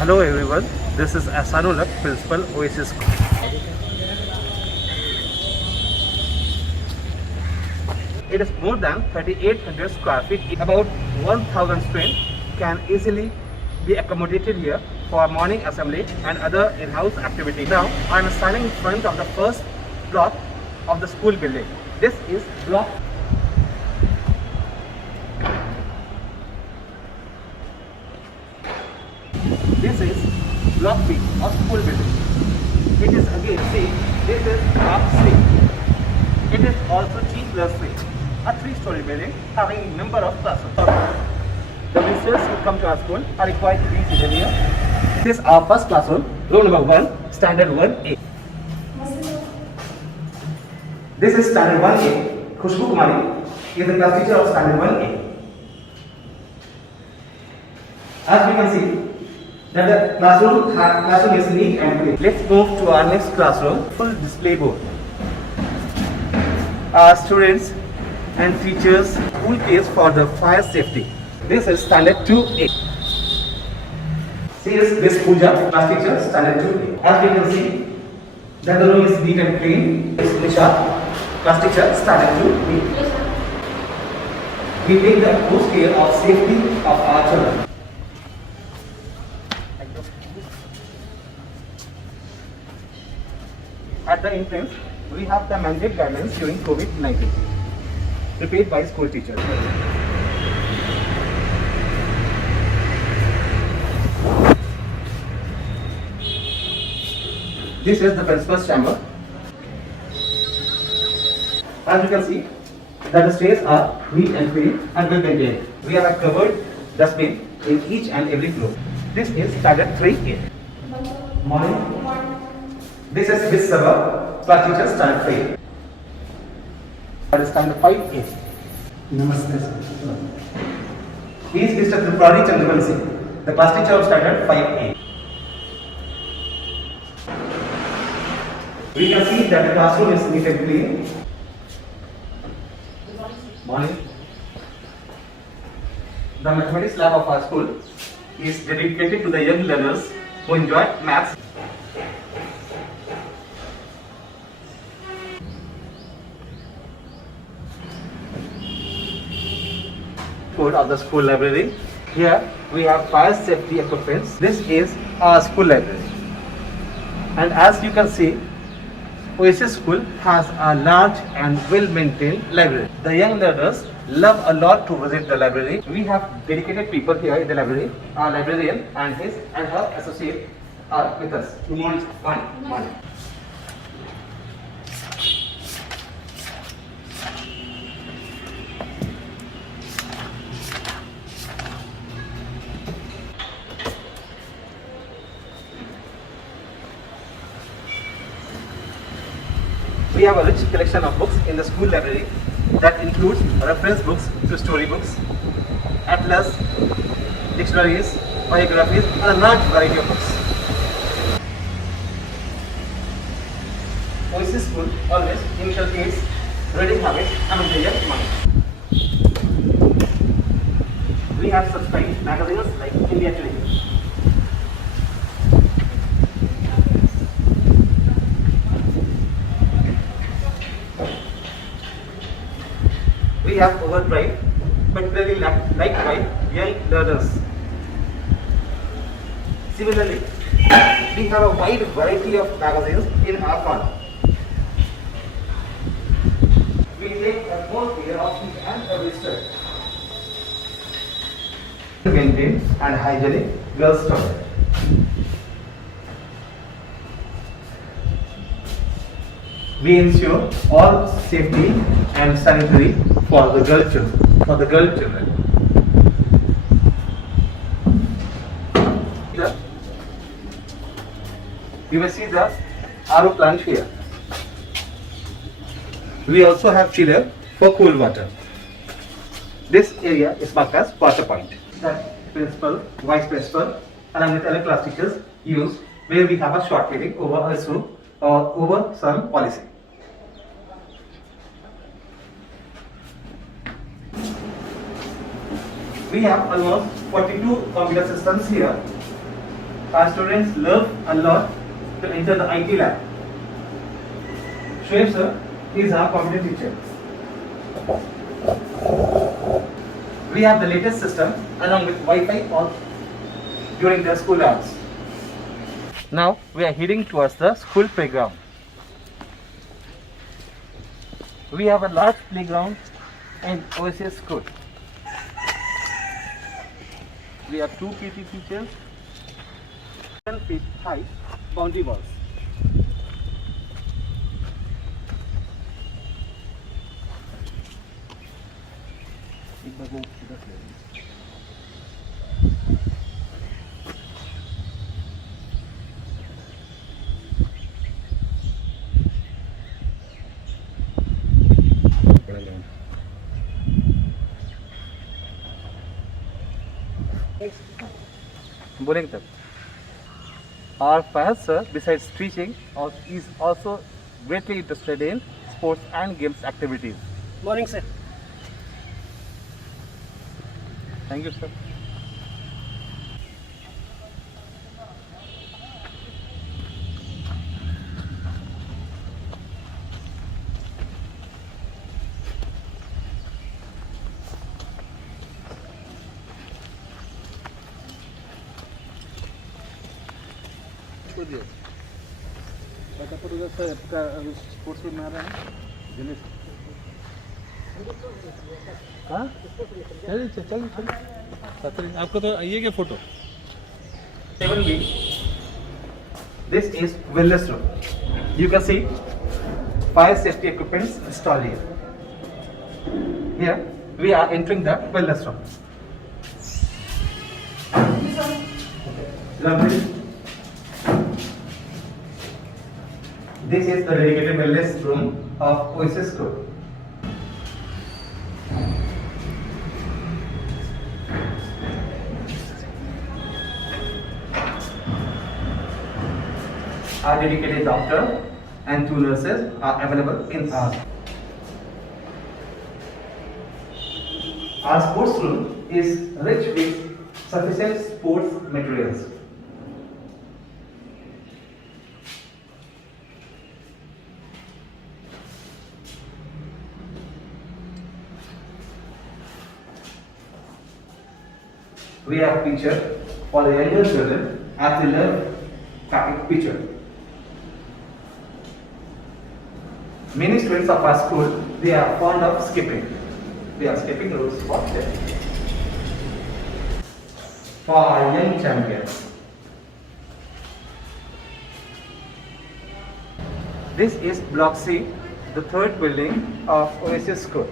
Hello everyone, this is Asanullah, Principal Oasis. It is more than 3,800 square feet. About 1,000 students can easily be accommodated here for morning assembly and other in-house activities. Now I am standing in front of the first block of the school building. This is block. This is block B of school building. It is again C. This is block C. It is also T plus 3, a 3-story building having a number of classrooms. The visitors who come to our school are required to be seated here. This is our first classroom, room number 1, standard 1A. This is standard 1A. Khushbu Kumari is the class teacher of standard 1A. As we can see, that the classroom is neat and clean. Let's move to our next classroom, full display board. Our students and teachers school case for the fire safety. This is standard 2A. She is Miss Pooja, class teacher, standard 2A. As we can see, that the room is neat and clean. Miss Nisha, class teacher, standard 2A. We take the utmost care of safety of our children. At the entrance, we have the mandate guidelines during COVID-19, prepared by school teachers. This is the principal's chamber. As you can see, that the stairs are neat and clean and well maintained. We have a covered dustbin in each and every floor. This is standard 3A. Morning. This is Miss Sabha, class teacher, standard 3. That is standard 5A. Namaste, sir. He is Mr. Tripurari Chandravanshi, the class teacher of standard 5A. We can see that the classroom is neat and clean. Morning. The mathematics lab of our school is dedicated to the young learners who enjoy maths. Of the school library. Here we have fire safety equipment. This is our school library, and as you can see, Oasis School has a large and well maintained library. The young learners love a lot to visit the library. We have dedicated people here in the library. Our librarian and his and her associate are with us. Good morning. Morning. We have a rich collection of books in the school library that includes reference books to storybooks, atlas, dictionaries, biographies, and a large variety of books. Oasis School always inculcates reading habits among the young mind. We have subscribed magazines like India Today. We have Overdrive, particularly liked by young learners. Similarly, we have a wide variety of magazines in our corner. We take a more care of each and every step. Maintained and hygienic girls' toilet. We ensure all safety and sanitary for the girl children. You may see the RO plant here. We also have chiller for cool water. This area is marked as water point that principal, vice principal, along with other class teachers use, where we have a short meeting over a issue or over some policy. We have almost 42 computer systems here. Our students love a lot to enter the IT lab. Shoaib sir is our computer teacher. We have the latest system along with Wi-Fi on during the school hours. Now we are heading towards the school playground. We have a large playground in OSS school. We have 2 PT teachers, 7 feet high boundary walls. बोलेंगे तब our Fahad sir, besides teaching, is also greatly interested in sports and games activities. Morning, sir. Thank you, sir. Sports में आ रहा है हाँ चलिए चलिए आपको तो ये क्या photo 7B. This is wellness room. You can see fire safety equipments installed here. Here we are entering the wellness room. Lovely. This is the dedicated wellness room of Oasis School. Our dedicated doctor and 2 nurses are available in our. Our sports room is rich with sufficient sports materials. We have picture for the younger children as they learn tapping picture. Many students of our school, they are fond of skipping. They are skipping rules for them. For our young champions. This is Block C, the 3rd building of Oasis School.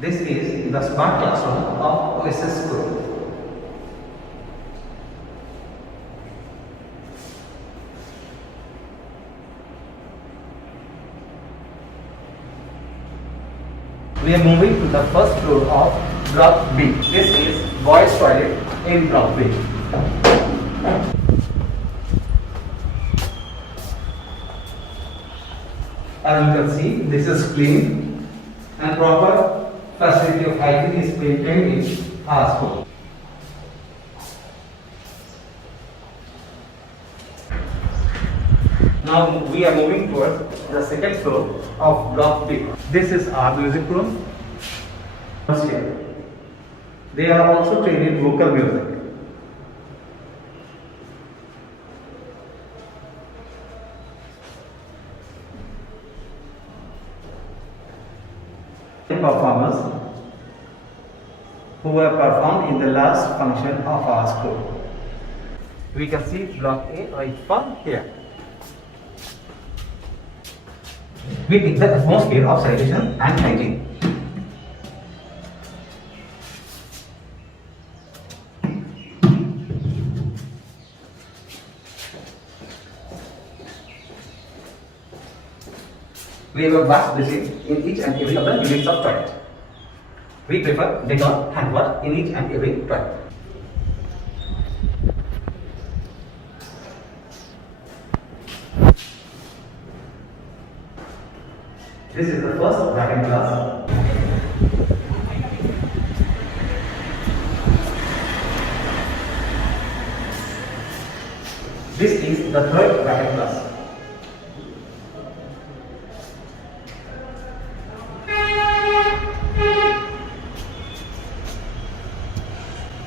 This is the smart classroom of Oasis School. We are moving to the first floor of Block B. This is boys' toilet in Block B. As you can see, this is clean and proper facility of hygiene is maintained in our school. Now we are moving towards the 2nd floor of Block B. This is our music room. Here. They are also trained in vocal music. Performers who have performed in the last function of our school. We can see Block A right from here. We take the atmosphere of sanitation and hygiene. We have a wash basin in each and every of the units of toilet. We prefer Dettol hand wash in each and every toilet. This is the first bracket class. This is the third bracket class.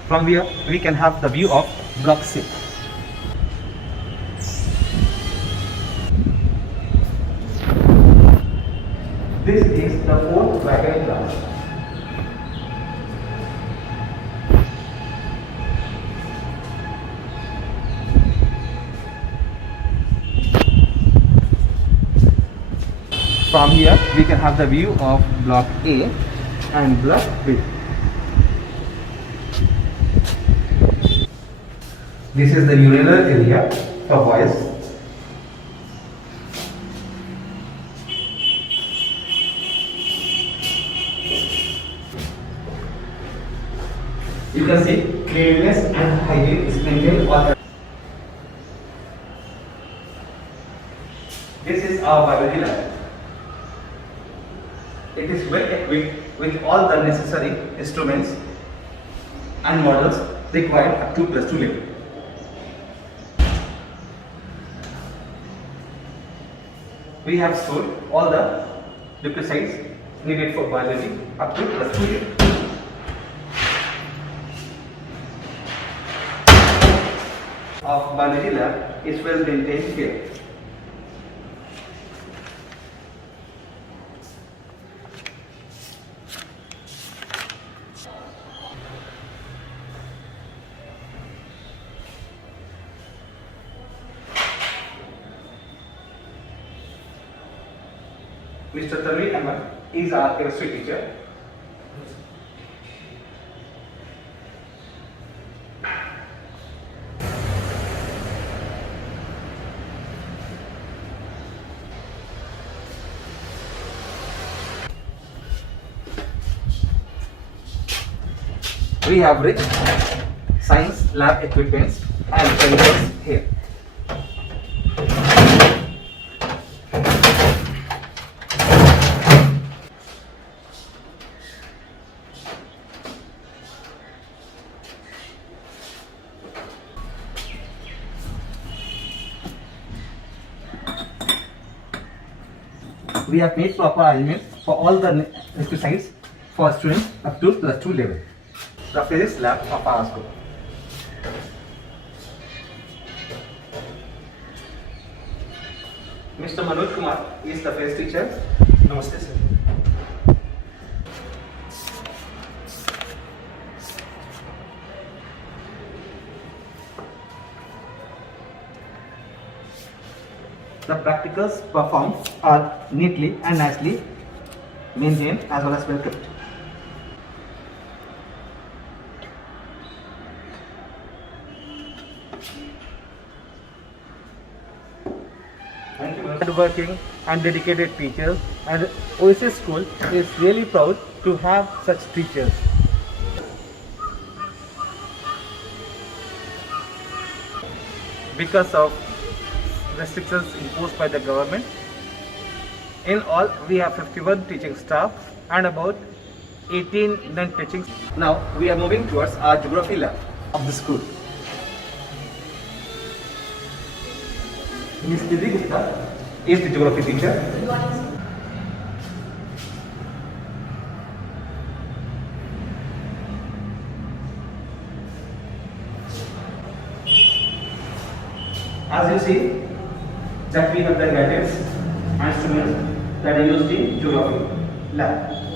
From here, we can have the view of block 6. This is the fourth bracket class. From here, we can have the view of block A and block B. This is the urinal area for boys. You can see cleanliness and hygiene is maintained all the time. This is our biology lab. It is well equipped with all the necessary instruments and models required at 2+2 level. We have stored all the requisites needed for biology up to +2 level. Our biology lab is well maintained here. Mr. Tanvi Ahmed is our chemistry teacher. We have rich science lab equipments and chemicals here. We have made proper arrangement for all the requisites for students up to +2 level. The physics lab of our school. Mr. Manoj Kumar is the physics teacher. Namaste, sir. The practicals performed are neatly and nicely maintained as well as well kept. Thank you. Hardworking and dedicated teachers, and Oasis School is really proud to have such teachers. Because of restrictions imposed by the government, in all we have 51 teaching staff and about 18 non-teaching. Now we are moving towards our geography lab of the school. Ms. Nidhi Gupta is the geography teacher. As you see, that we have the gadgets and instruments that are used in geography lab.